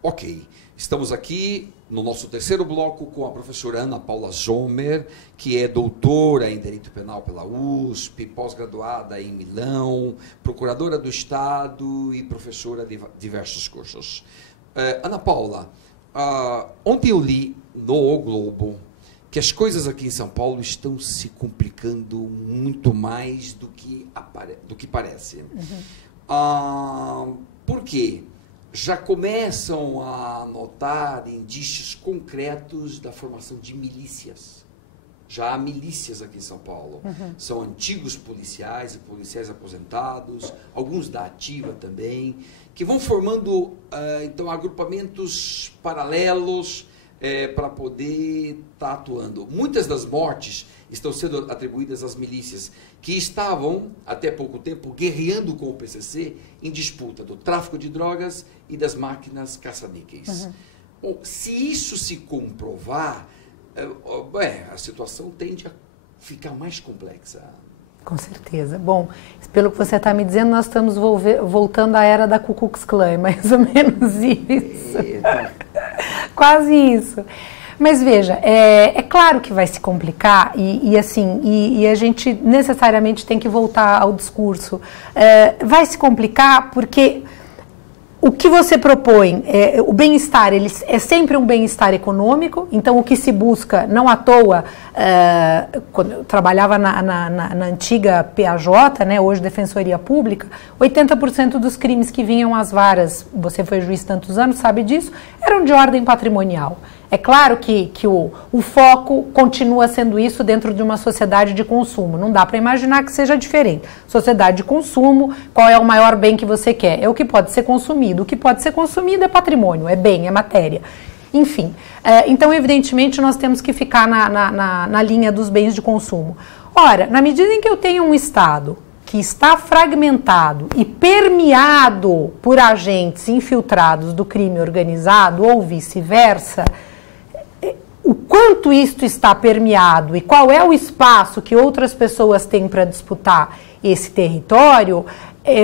Ok, estamos aqui no nosso terceiro bloco com a professora Ana Paula Zomer, que é doutora em Direito Penal pela USP, pós-graduada em Milão, procuradora do Estado e professora de diversos cursos. Ana Paula, ontem eu li no O Globo que as coisas aqui em São Paulo estão se complicando muito mais do que parece. Por quê? Já começam a notar indícios concretos da formação de milícias. Já há milícias aqui em São Paulo. São antigos policiais e policiais aposentados, alguns da ativa também, que vão formando, então, agrupamentos paralelos para poder estar atuando. Muitas das mortes estão sendo atribuídas às milícias que estavam, até pouco tempo, guerreando com o PCC em disputa do tráfico de drogas e das máquinas caça-níqueis. Bom, se isso se comprovar, a situação tende a ficar mais complexa. Com certeza. Bom, pelo que você está me dizendo, nós estamos voltando à era da Ku Klux Klan, é mais ou menos isso. Quase isso. Mas veja, é claro que vai se complicar e a gente necessariamente tem que voltar ao discurso. Vai se complicar porque o que você propõe, o bem-estar, ele é sempre um bem-estar econômico, então o que se busca, não à toa, quando eu trabalhava na antiga PAJ, né, hoje Defensoria Pública, 80% dos crimes que vinham às varas, você foi juiz tantos anos, sabe disso, eram de ordem patrimonial. É claro que o foco continua sendo isso dentro de uma sociedade de consumo. Não dá para imaginar que seja diferente. Sociedade de consumo, qual é o maior bem que você quer? É o que pode ser consumido. O que pode ser consumido é patrimônio, é bem, é matéria. Enfim, então, evidentemente, nós temos que ficar na linha dos bens de consumo. Ora, na medida em que eu tenho um Estado que está fragmentado e permeado por agentes infiltrados do crime organizado ou vice-versa, o quanto isto está permeado e qual é o espaço que outras pessoas têm para disputar esse território,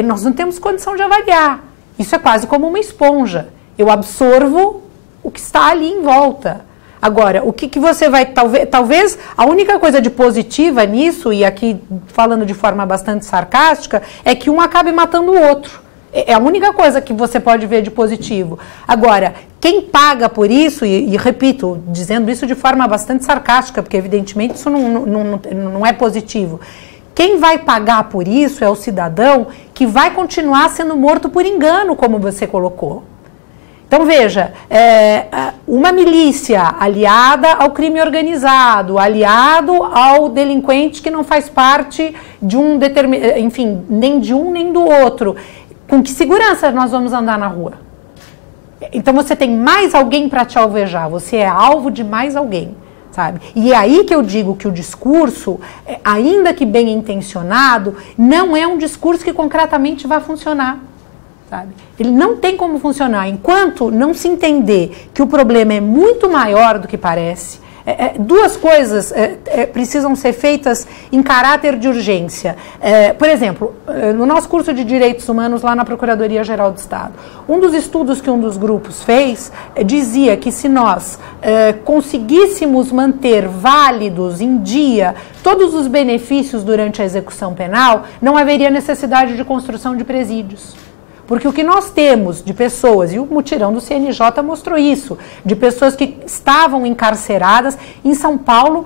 nós não temos condição de avaliar. Isso é quase como uma esponja. Eu absorvo o que está ali em volta. Agora, o que você vai... Talvez a única coisa de positiva nisso, e aqui falando de forma bastante sarcástica, é que um acabe matando o outro. É a única coisa que você pode ver de positivo. Agora, quem paga por isso, e repito, dizendo isso de forma bastante sarcástica, porque evidentemente isso não é positivo, quem vai pagar por isso é o cidadão que vai continuar sendo morto por engano, como você colocou. Então, veja, uma milícia aliada ao crime organizado, aliado ao delinquente que não faz parte de um determinado, enfim, nem de um nem do outro. Com que segurança nós vamos andar na rua? Então você tem mais alguém para te alvejar, você é alvo de mais alguém, sabe? E é aí que eu digo que o discurso, ainda que bem intencionado, não é um discurso que concretamente vai funcionar, sabe? Ele não tem como funcionar enquanto não se entender que o problema é muito maior do que parece. Duas coisas precisam ser feitas em caráter de urgência. Por exemplo, no nosso curso de Direitos Humanos lá na Procuradoria-Geral do Estado, um dos estudos que um dos grupos fez dizia que se nós conseguíssemos manter válidos em dia todos os benefícios durante a execução penal, não haveria necessidade de construção de presídios. Porque o que nós temos de pessoas, e o mutirão do CNJ mostrou isso, de pessoas que estavam encarceradas em São Paulo,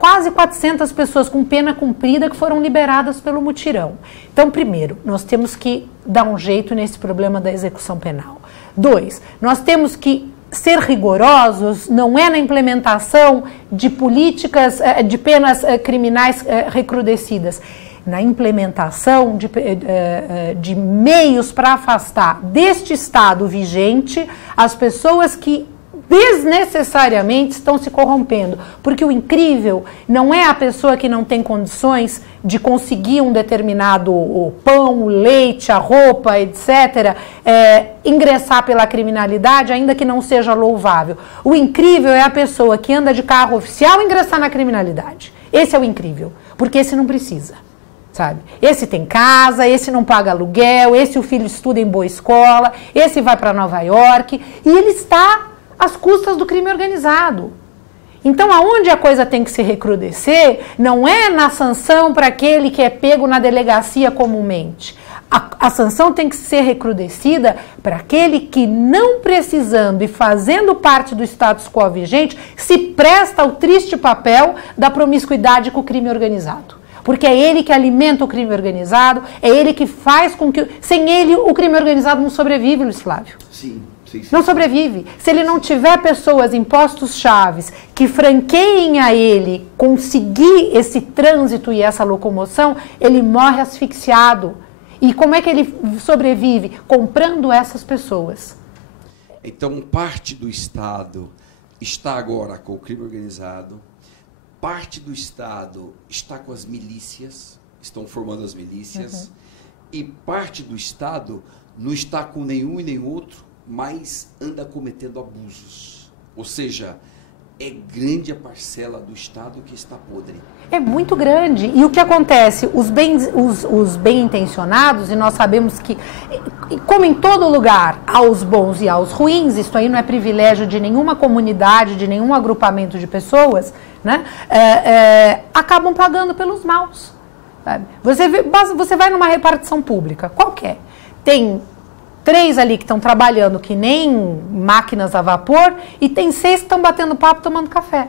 quase 400 pessoas com pena cumprida que foram liberadas pelo mutirão. Então, primeiro, nós temos que dar um jeito nesse problema da execução penal. 2, nós temos que ser rigorosos, não é na implementação de políticas, de penas criminais recrudescidas, na implementação de meios para afastar deste Estado vigente as pessoas que desnecessariamente estão se corrompendo. Porque o incrível não é a pessoa que não tem condições de conseguir um determinado pão, o leite, a roupa, etc., ingressar pela criminalidade, ainda que não seja louvável. O incrível é a pessoa que anda de carro oficial ingressar na criminalidade. Esse é o incrível, porque esse não precisa. sabe? Esse tem casa, esse não paga aluguel, esse o filho estuda em boa escola, esse vai para Nova York, e ele está às custas do crime organizado. Então, aonde a coisa tem que se recrudescer, não é na sanção para aquele que é pego na delegacia comumente. A sanção tem que ser recrudescida para aquele que, não precisando e fazendo parte do status quo vigente, se presta ao triste papel da promiscuidade com o crime organizado. Porque é ele que alimenta o crime organizado, é ele que faz com que... Sem ele, o crime organizado não sobrevive, Luiz Flávio. Sim. Não sobrevive. Se ele não tiver pessoas em postos chaves que franqueiem a ele conseguir esse trânsito e essa locomoção, ele morre asfixiado. E como é que ele sobrevive? Comprando essas pessoas. Então, parte do Estado está agora com o crime organizado, parte do Estado está com as milícias, estão formando as milícias, e parte do Estado não está com nenhum e nem outro, mas anda cometendo abusos. Ou seja, é grande a parcela do Estado que está podre. É muito grande. E o que acontece? Os bem-intencionados, e nós sabemos que, como em todo lugar, há os bons e há os ruins, isso aí não é privilégio de nenhuma comunidade, de nenhum agrupamento de pessoas, né? Acabam pagando pelos maus. Sabe? Você vai numa repartição pública, qualquer, tem 3 ali que estão trabalhando que nem máquinas a vapor e tem 6 que estão batendo papo tomando café.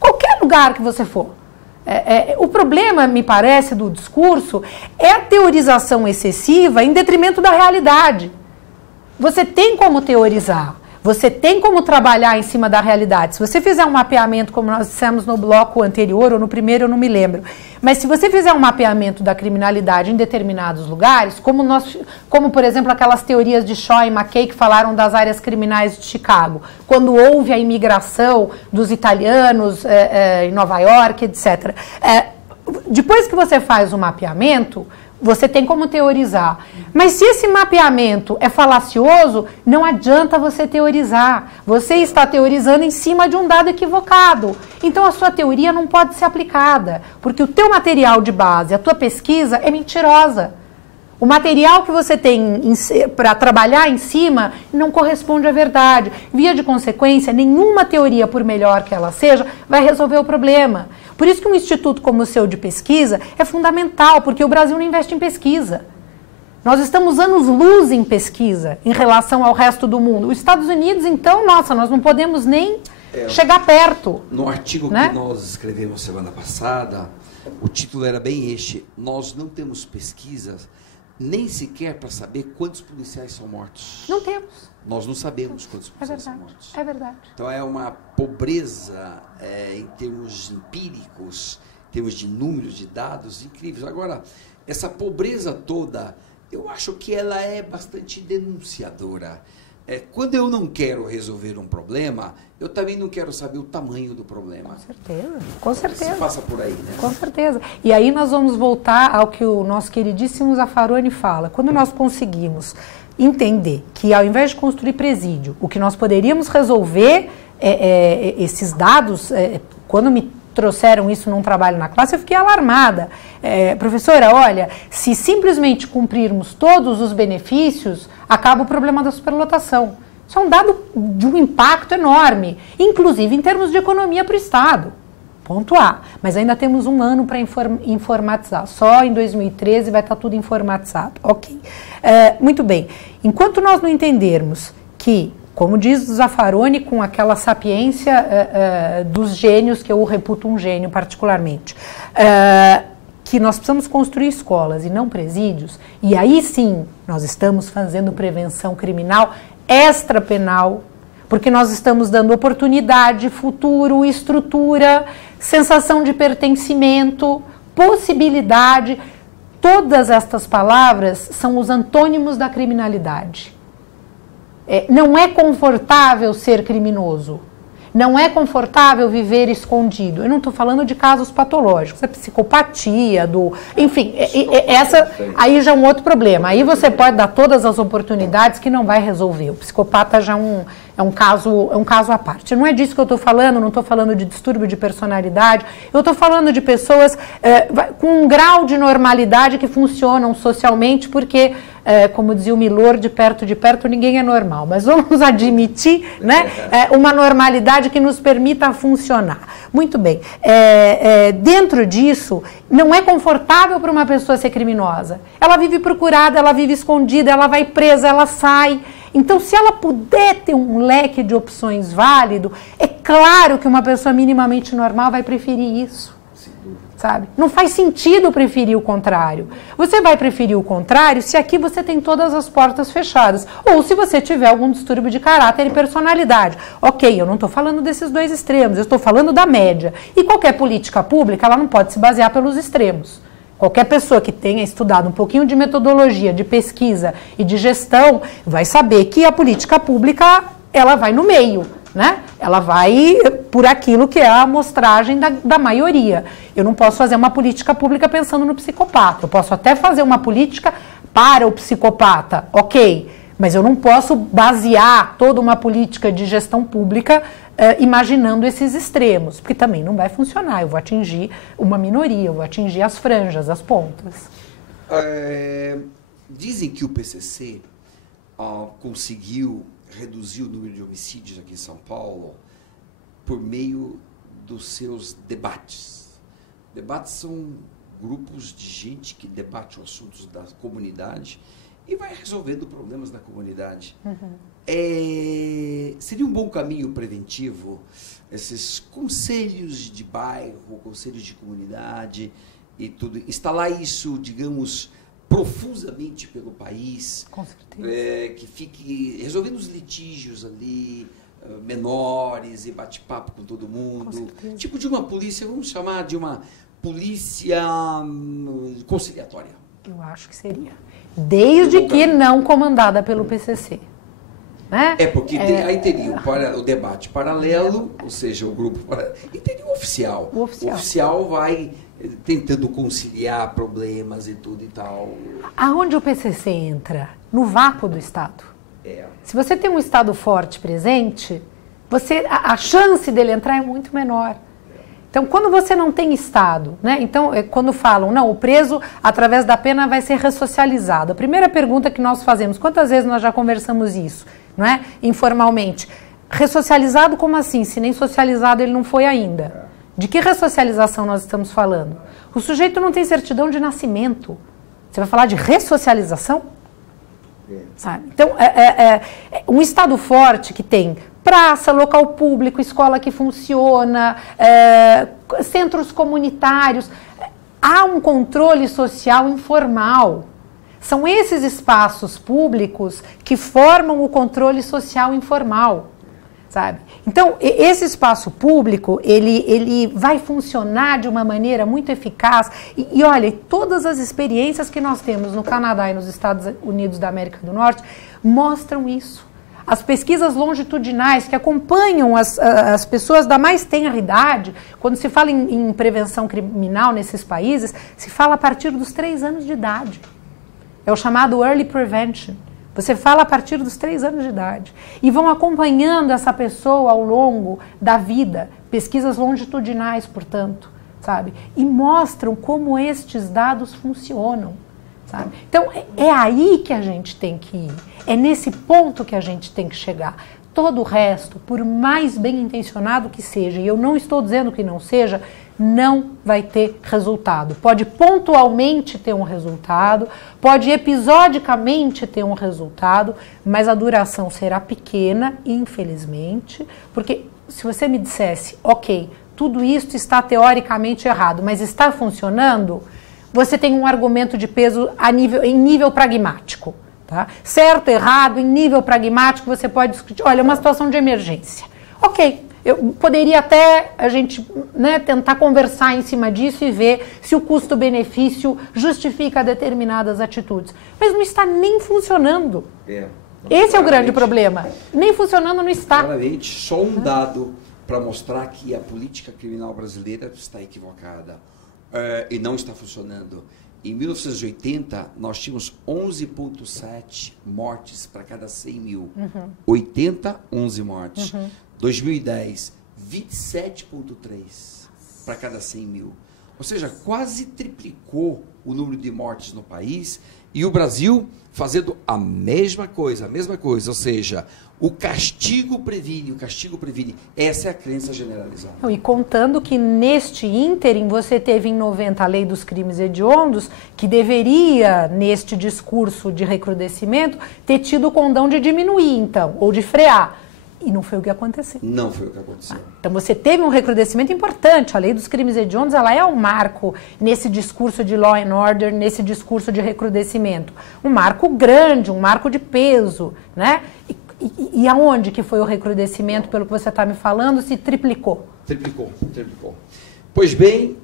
Qualquer lugar que você for. O problema, me parece, do discurso é a teorização excessiva em detrimento da realidade. Você tem como teorizar, você tem como trabalhar em cima da realidade. Se você fizer um mapeamento, como nós dissemos no bloco anterior, ou no primeiro, eu não me lembro, mas se você fizer um mapeamento da criminalidade em determinados lugares, como por exemplo, aquelas teorias de Shaw e McKay que falaram das áreas criminais de Chicago, quando houve a imigração dos italianos em Nova York, etc. Depois que você faz o mapeamento, você tem como teorizar. Mas se esse mapeamento é falacioso, não adianta você teorizar. Você está teorizando em cima de um dado equivocado. Então a sua teoria não pode ser aplicada, porque o teu material de base, a tua pesquisa é mentirosa. O material que você tem para trabalhar em cima não corresponde à verdade. Via de consequência, nenhuma teoria, por melhor que ela seja, vai resolver o problema. Por isso que um instituto como o seu de pesquisa é fundamental, porque o Brasil não investe em pesquisa. Nós estamos anos-luz em pesquisa em relação ao resto do mundo. Os Estados Unidos, então, nossa, nós não podemos nem chegar perto. No artigo, né, que nós escrevemos semana passada, o título era bem este: nós não temos pesquisas nem sequer para saber quantos policiais são mortos. Não temos. Nós não sabemos quantos policiais são mortos. É verdade. Então é uma pobreza em termos empíricos, em termos de números, de dados incríveis. Agora, essa pobreza toda, eu acho que ela é bastante denunciadora. Quando eu não quero resolver um problema, eu também não quero saber o tamanho do problema. Com certeza, com certeza. Você passa por aí, né? Com certeza. E aí nós vamos voltar ao que o nosso queridíssimo Zaffaroni fala. Quando nós conseguimos entender que, ao invés de construir presídio, o que nós poderíamos resolver esses dados, quando me trouxeram isso num trabalho na classe, eu fiquei alarmada. Professora, olha, se simplesmente cumprirmos todos os benefícios, acaba o problema da superlotação. Isso é um dado de um impacto enorme, inclusive em termos de economia para o Estado. Ponto A. Mas ainda temos um ano para informatizar. Só em 2013 vai estar tudo informatizado. Ok. Muito bem. Enquanto nós não entendermos que, como diz Zaffaroni, com aquela sapiência dos gênios, que eu o reputo um gênio particularmente, que nós precisamos construir escolas e não presídios, e aí sim nós estamos fazendo prevenção criminal extrapenal, porque nós estamos dando oportunidade, futuro, estrutura, sensação de pertencimento, possibilidade. Todas estas palavras são os antônimos da criminalidade. Não é confortável ser criminoso. Não é confortável viver escondido. Eu não estou falando de casos patológicos, é psicopatia, enfim, aí já é um outro problema. Aí você pode dar todas as oportunidades que não vai resolver. O psicopata já é um caso à parte. Não é disso que eu estou falando, não estou falando de distúrbio de personalidade, eu estou falando de pessoas com um grau de normalidade que funcionam socialmente, porque, como dizia o Milor, de perto ninguém é normal, mas vamos admitir, né, uma normalidade que nos permita funcionar. Muito bem. Dentro disso, não é confortável para uma pessoa ser criminosa. Ela vive procurada, ela vive escondida, ela vai presa, ela sai. Então, se ela puder ter um leque de opções válido, é claro que uma pessoa minimamente normal vai preferir isso. Sabe? Não faz sentido preferir o contrário. Você vai preferir o contrário se aqui você tem todas as portas fechadas. Ou se você tiver algum distúrbio de caráter e personalidade. Ok, eu não estou falando desses dois extremos, eu estou falando da média. E qualquer política pública, ela não pode se basear pelos extremos. Qualquer pessoa que tenha estudado um pouquinho de metodologia, de pesquisa e de gestão, vai saber que a política pública, ela vai no meio. Né? Ela vai por aquilo que é a amostragem da maioria. Eu não posso fazer uma política pública pensando no psicopata. Eu posso até fazer uma política para o psicopata, ok, mas eu não posso basear toda uma política de gestão pública imaginando esses extremos, porque também não vai funcionar. Eu vou atingir uma minoria, eu vou atingir as franjas, as pontas. Dizem que o PCC conseguiu reduzir o número de homicídios aqui em São Paulo por meio dos seus debates. Debates são grupos de gente que debate os assuntos da comunidade e vai resolvendo problemas da comunidade. Seria um bom caminho preventivo esses conselhos de bairro, conselhos de comunidade e tudo, instalar isso, digamos, profusamente pelo país, com certeza. Que fique resolvendo os litígios ali, menores, e bate-papo com todo mundo. Com tipo de uma polícia, vamos chamar de uma polícia conciliatória. Eu acho que seria. Desde que não comandada pelo PCC. Né? Porque aí teria o debate paralelo, ou seja, o grupo paralelo, e teria o oficial. O oficial vai tentando conciliar problemas e tudo e tal. Aonde o PCC entra? No vácuo do Estado. Se você tem um Estado forte presente, a chance dele entrar é muito menor. Então, quando você não tem Estado, né? Então, quando falam, não, o preso, através da pena, vai ser ressocializado. A primeira pergunta que nós fazemos, quantas vezes nós já conversamos isso, não é? Informalmente. Ressocializado como assim? Se nem socializado ele não foi ainda. De que ressocialização nós estamos falando? O sujeito não tem certidão de nascimento. Você vai falar de ressocialização? Sabe? Então, um Estado forte que tem praça, local público, escola que funciona, centros comunitários, há um controle social informal. São esses espaços públicos que formam o controle social informal. Sabe? Então, esse espaço público, ele vai funcionar de uma maneira muito eficaz. E olha, todas as experiências que nós temos no Canadá e nos Estados Unidos da América do Norte mostram isso. As pesquisas longitudinais que acompanham as pessoas da mais tenra idade, quando se fala em prevenção criminal nesses países, se fala a partir dos 3 anos de idade. É o chamado early prevention. Você fala a partir dos 3 anos de idade. E vão acompanhando essa pessoa ao longo da vida. Pesquisas longitudinais, portanto, sabe? E mostram como estes dados funcionam, sabe? Então, é aí que a gente tem que ir. É nesse ponto que a gente tem que chegar. Todo o resto, por mais bem intencionado que seja, e eu não estou dizendo que não seja, não vai ter resultado. Pode pontualmente ter um resultado, pode episodicamente ter um resultado, mas a duração será pequena, infelizmente, porque se você me dissesse, ok, tudo isso está teoricamente errado, mas está funcionando, você tem um argumento de peso em nível pragmático. Tá? Certo, errado, em nível pragmático, você pode discutir, olha, é uma situação de emergência. Ok. Eu poderia até a gente, né, tentar conversar em cima disso e ver se o custo-benefício justifica determinadas atitudes. Mas não está nem funcionando. Esse é o grande problema. Nem funcionando não está. Claramente, só um dado para mostrar que a política criminal brasileira está equivocada e não está funcionando. Em 1980, nós tínhamos 11,7 mortes para cada 100 mil. 80, 11 mortes. 2010, 27,3 para cada 100 mil. Ou seja, quase triplicou o número de mortes no país e o Brasil fazendo a mesma coisa. Ou seja, o castigo previne. Essa é a crença generalizada. E contando que neste ínterim você teve em 90 a lei dos crimes hediondos, que deveria, neste discurso de recrudescimento, ter tido o condão de diminuir, então, ou de frear. E não foi o que aconteceu. Não foi o que aconteceu. Então você teve um recrudescimento importante. A lei dos crimes hediondos, ela é um marco nesse discurso de law and order, nesse discurso de recrudescimento. Um marco grande, um marco de peso, né? E aonde que foi o recrudescimento, pelo que você está me falando, se triplicou? Triplicou. Pois bem,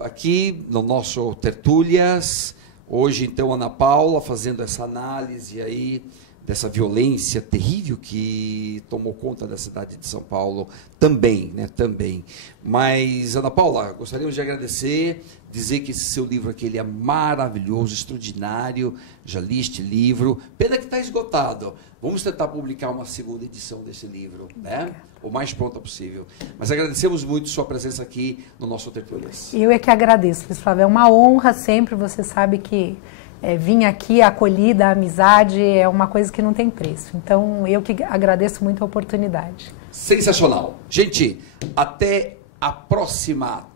aqui no nosso Tertúlias, hoje então Ana Paula fazendo essa análise aí, dessa violência terrível que tomou conta da cidade de São Paulo também, né? Também. Mas, Ana Paula, gostaríamos de agradecer, dizer que esse seu livro aqui ele é maravilhoso, extraordinário, já li este livro, pena que está esgotado. Vamos tentar publicar uma segunda edição desse livro, né? O mais pronta possível. Mas agradecemos muito sua presença aqui no nosso Tertúlias. Eu é que agradeço, Luiz Flávio. É uma honra sempre, você sabe que vir aqui, a acolhida, a amizade, é uma coisa que não tem preço. Então, eu que agradeço muito a oportunidade. Sensacional. Gente, até a próxima